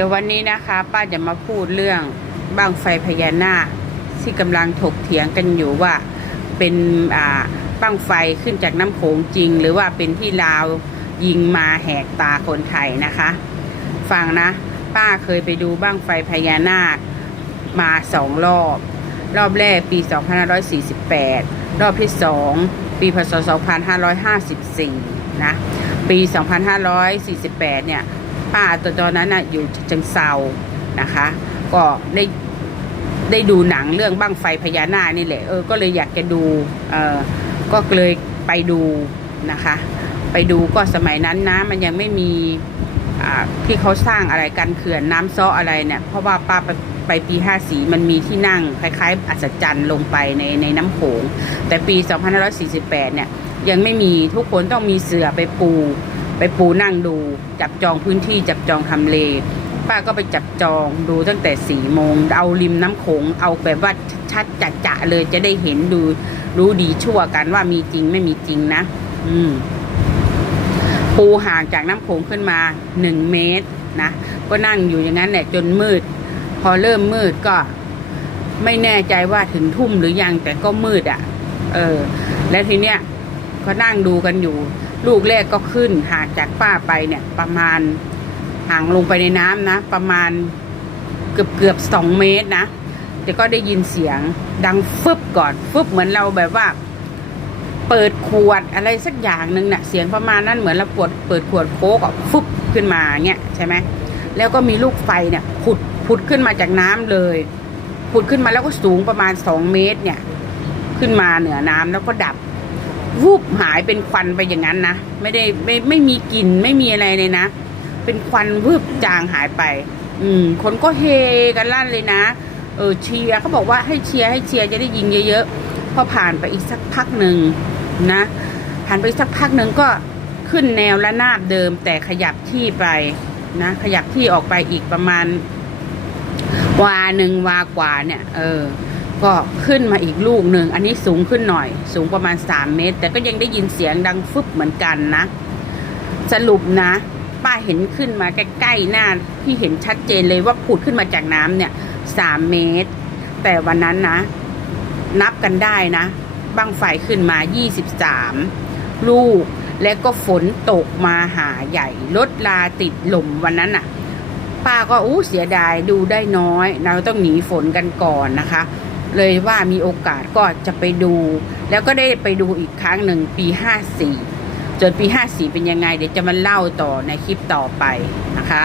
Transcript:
ดี๋ยววันนี้นะคะ ป้าจะมาพูดเรื่องบ้างไฟพญานาคที่กำลังถกเถียงกันอยู่ว่าเป็นอ่าบ้างไฟขึ้นจากน้ำโขงจริง หรือว่าเป็นที่ลาวยิงมาแหกตาคนไทยนะคะ ฟังนะ ป้าเคยไปดูบ้างไฟพญานาคมาสองรอบ รอบแรกปี 2548 รอบที่สองปีพศ 2554 นะ ปี 2548 เนี่ย ป้าตัวตอนนั้นน่ะอยู่จังเซานะคะ ก็ได้ได้ดูหนังเรื่องบ้างไฟพญานาคนี่แหละเออก็เลยอยากจะดูเออก็เลยไปดูนะคะ ไปดูก็สมัยนั้นนะมันยังไม่มีที่เขาสร้างอะไรกันเขื่อนน้ำซ้ออะไรเนี่ยเพราะว่าป้าไปไปปีห้าสีมันมีที่นั่งคล้ายๆ อัศจรรย์ลงไปในในน้ำโขงแต่ปี 2548 เนี่ยยังไม่มีทุกคนต้องมีเสือไปปู ไปปูนั่งดู จับจองพื้นที่จับจองทำเล ป้าก็ไปจับจองดูตั้งแต่สี่โมง เอาริมน้ำโขง เอาแบบว่าชัดๆจะเลยจะได้เห็นดู รู้ดีชั่วกันว่ามีจริงไม่มีจริงนะ อืม ปูห่างจากน้ำโขงขึ้นมาหนึ่งเมตรนะ ก็นั่งอยู่อย่างนั้นแหละจนมืด พอเริ่มมืดก็ไม่แน่ใจว่าถึงทุ่มหรือยังแต่ก็มืดอะ่ะ เออ และทีเนี้ยก็นั่งดูกันอยู่ ลูกแรกก็ขึ้นห่างจากป้าไปเนี่ย ประมาณห่างลงไปในน้ำนะ ประมาณเกือบเกือบสองเมตรนะ แต่ก็ได้ยินเสียงดังฟึบก่อนฟึบเหมือนเราแบบว่า เปิดขวดอะไรสักอย่างหนึ่งน่ะเสียงประมาณนั้นเหมือนเราปวดเปิดขวดโค้กอะฟึบขึ้นมาเงี้ยใช่ไหมแล้วก็มีลูกไฟเนี่ยผุดผุดขึ้นมาจากน้ำเลยผุดขึ้นมาแล้วก็สูงประมาณสองเมตรเนี่ย ขึ้นมาเหนือน้ำแล้วก็ดับ วูบหายเป็นควันไปอย่างนั้นนะไม่ได้ไม่ไม่มีกลิ่นไม่มีอะไรเลยนะ เป็นควันวืบจางหายไป อืม คนก็เฮกันลั่นเลยนะ เออเชียร์เขาบอกว่าให้เชียร์ให้เชียร์จะได้ยิงเยอะๆพอผ่านไปอีกสักพักหนึ่งนะผ่านไปสักพักหนึ่งก็ขึ้นแนวระนาบเดิม แต่ขยับที่ไปนะ ขยับที่ออกไปอีกประมาณวาหนึ่งวากว่าเนี่ย เออ ก็ขึ้นมาอีกลูกหนึ่ง อันนี้สูงขึ้นหน่อย สูงประมาณสามเมตร แต่ก็ยังได้ยินเสียงดังฟึบเหมือนกันนะ สรุปนะ ป้าเห็นขึ้นมาใกล้ๆหน้าที่เห็นชัดเจนเลยว่าผุดขึ้นมาจากน้ำเนี่ยสามเมตร แต่วันนั้นนะ นับกันได้นะบังไฟขึ้นมายี่สิบสามลูก และก็ฝนตกมาหาใหญ่รถลาติดหล่มวันนั้นน่ะ ป้าก็อู้เสียดายดูได้น้อย เราต้องหนีฝนกันก่อนนะคะ เลยว่ามีโอกาสก็จะไปดู แล้วก็ได้ไปดูอีกครั้งหนึ่งปี 54จนปี 54 เป็นยังไง เดี๋ยวจะมาเล่าต่อในคลิปต่อไปนะคะ